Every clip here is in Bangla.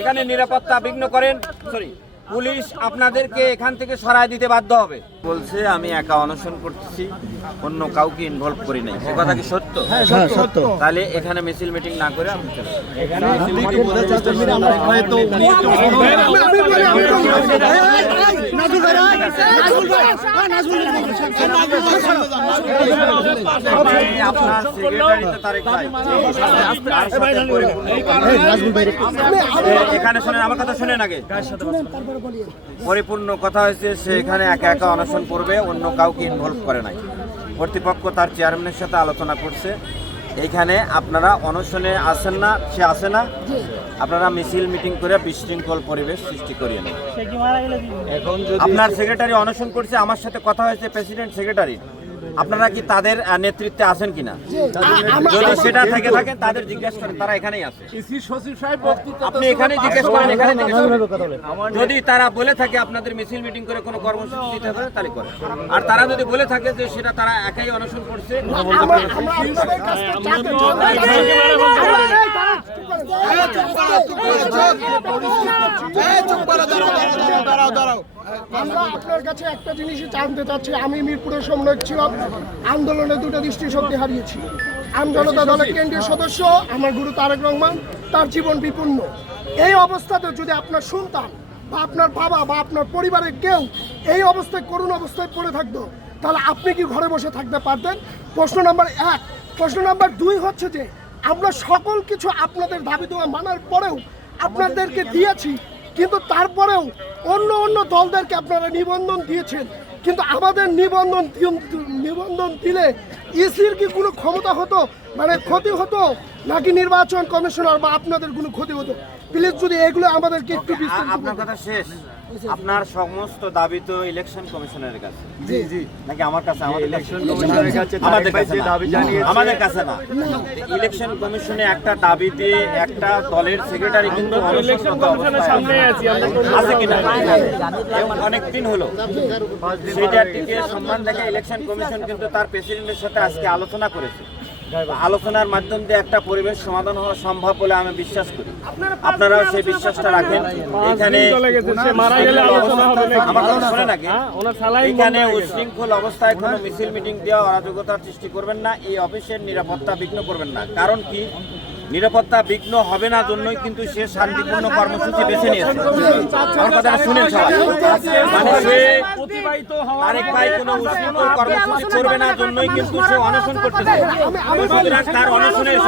এখানে নিরাপত্তা বিঘ্ন করেন সরি পুলিশ আপনাদেরকে এখান থেকে সরায় দিতে বাধ্য হবে। বলছে আমি একা অনশন করতেছি অন্য কাউকে ইনভলভ করি নাই। সে কথা কি সত্য? হ্যাঁ সত্য তাহলে এখানে মিছিল মিটিং না করে আমি চলে যান। ভাই এখানে শুনেন আমার কথা শুনেন আগে পরিপূর্ণ কথা হয়েছে সে এখানে একা একা অনশন করবে অন্য কাউকে ইনভলভ করে নাই কর্তৃপক্ষ তার চেয়ারম্যানের সাথে আলোচনা করছে এইখানে আপনারা অনশনে আসেন না সে আসে না? আপনারা মিছিল মিটিং করে বিশৃঙ্খল পরিবেশ সৃষ্টি করিয়ে নেন। আপনার সেক্রেটারি অনশন করছে আমার সাথে কথা হয়েছে প্রেসিডেন্ট সেক্রেটারি আপনারা কি তাদের নেতৃত্বে আছেন কিনা? যদি সেটা থেকে থাকে তাদের জিজ্ঞাসা করেন তারা এখানেই আছে। আপনি এখানে জিজ্ঞেস করেন এখানে যদি তারা বলে থাকে আপনাদের মিছিল মিটিং করে কোনো কর্মসূচি দিতে হবে তাহলে করে। আর তারা যদি বলে থাকে যে সেটা তারা একাই অনশন করছে আমরা আপনার কাছে একটা জিনিসই জানতে চাচ্ছি আমি মিরপুরের সমন্বয়ক ছিলাম আন্দোলনে দুটো দৃষ্টিশক্তি হারিয়েছি। আম জনতা দলের কেন্দ্রীয় সদস্য আমার গুরু তারেক রহমান তার জীবন বিপন্ন। এই অবস্থাতে যদি আপনার সন্তান বা আপনার বাবা বা আপনার পরিবারের কেউ এই অবস্থায় করুণ অবস্থায় পড়ে থাকতো তাহলে আপনি কি ঘরে বসে থাকতে পারতেন? প্রশ্ন নাম্বার এক। প্রশ্ন নাম্বার দুই হচ্ছে যে আমরা সকল কিছু আপনাদের দাবি দেওয়া মানার পরেও আপনাদেরকে দিয়েছি কিন্তু তারপরেও অন্য অন্য দলদেরকে আপনারা নিবন্ধন দিয়েছেন কিন্তু আমাদের নিবন্ধন নিবন্ধন দিলে ইসির কি কোনো ক্ষমতা হতো? মানে ক্ষতি হতো? নাকি নির্বাচন কমিশনার বা আপনাদের কোনো ক্ষতি হতো? প্লিজ যদি এগুলো আমাদেরকে একটু আপনার কথা শেষ। আপনার সমস্ত দাবি তো ইলেকশন কমিশনের কাছে জি জি নাকি আমার কাছে আমাদের ইলেকশন কমিশনের কাছে আমাদের কাছে না। আমাদের কাছে না ইলেকশন কমিশনে একটা দাবি দিয়ে একটা দলের সেক্রেটারি কিন্তু ইলেকশন কমিশনের সামনে আছি আছে কিনা অনেক দিন হলো সেটার দিকে সম্মান দেখে ইলেকশন কমিশন কিন্তু তার প্রেসিডেন্টের সাথে আজকে আলোচনা করেছে আলোচনার মাধ্যম দিয়ে একটা পরিবেশ সমাধান হওয়া সম্ভব বলে আমি বিশ্বাস করি। আপনারাও সেই বিশ্বাসটা রাখেন। এখানে এখানে উশৃঙ্খল অবস্থায় কোনো মিছিল মিটিং দেওয়া অরাজকতার সৃষ্টি করবেন না। এই অফিসের নিরাপত্তা বিঘ্ন করবেন না। কারণ কি? নিরাপত্তা বিঘ্ন হবে না জন্যই কিন্তু সে শান্তিপূর্ণ কর্মসূচি বেছে নিয়েছে। আমার কথাটা শুনেন সবাই। মানে সে তারেক ভাই কোনো উশৃঙ্খল কর্মসূচি করবে না জন্যই কিন্তু সে অনশন করতেছে সুতরাং তার অনশনের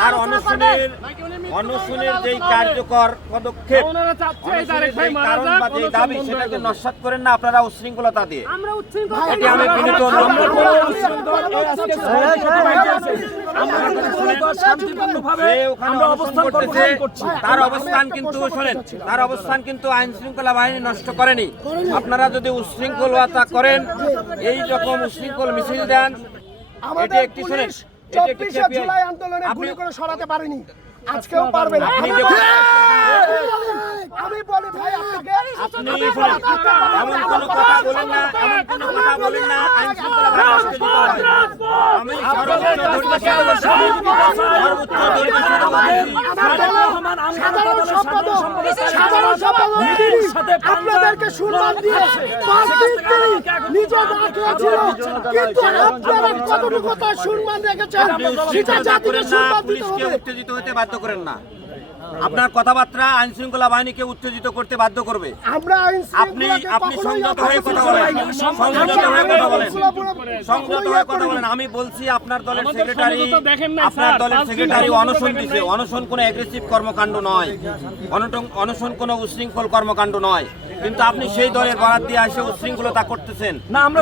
তার অনশনের অনশনের যেই কার্যকর পদক্ষেপ কারণ বা যেই দাবি সেটাকে নস্বাত করেন না আপনারা উশৃঙ্খলতা দিয়ে। এটি আমি বিনীত অনুরোধ অবস্থান করতেছে তার অবস্থান কিন্তু শোনেন তার অবস্থান কিন্তু আইন শৃঙ্খলা বাহিনী নষ্ট করেনি। আপনারা যদি উশৃঙ্খলতা করেন এই রকম উশৃঙ্খল মিছিল দেন এটি একটি শোনেন পুলিশ এটি একটি চব্বিশে জুলাই আন্দোলনে আপনি গুলি করে সরাতে পারেনি। আজকেও পারবে না। আমি বলি- ভাই আপনাকে আপনি এমন কোনো কথা বলেন না এমন কোনো কথা বলেন না আইন শৃঙ্খলা দিতে হয়। আমি সর্বোচ্চ সর্বোচ্চ সাধারণ সম্পাদক সাধারণ সম্পাদক। আপনাদেরকে সম্মান দিয়ে পাঁচ দিন তিনি নিজে না। কিন্তু আপনারা কতটুকু তার সম্মান রেখেছেন? সেটা জাতিকে সম্মান দিতে পুলিশকে হবে। উত্তেজিত হতে বাধ্য করেন না। আপনার কথাবার্তা আইন শৃঙ্খলা বাহিনীকে উত্তেজিত করতে বাধ্য করবে। আপনি আপনি সংযত হয়ে কথা বলেন। সংযত হয়ে কথা বলেন। সংযত হয়ে কথা বলেন। আমি বলছি আপনার দলের সেক্রেটারি আপনার দলের সেক্রেটারি অনশন দিছে। অনশন কোনো অ্যাগ্রেসিভ কর্মকাণ্ড নয়। অনশন কোনো উশৃঙ্খল কর্মকাণ্ড নয়। কিন্তু আপনি সেই দলের বরাদ দিয়ে এসে উশৃঙ্খলতা করতেছেন। না আমরা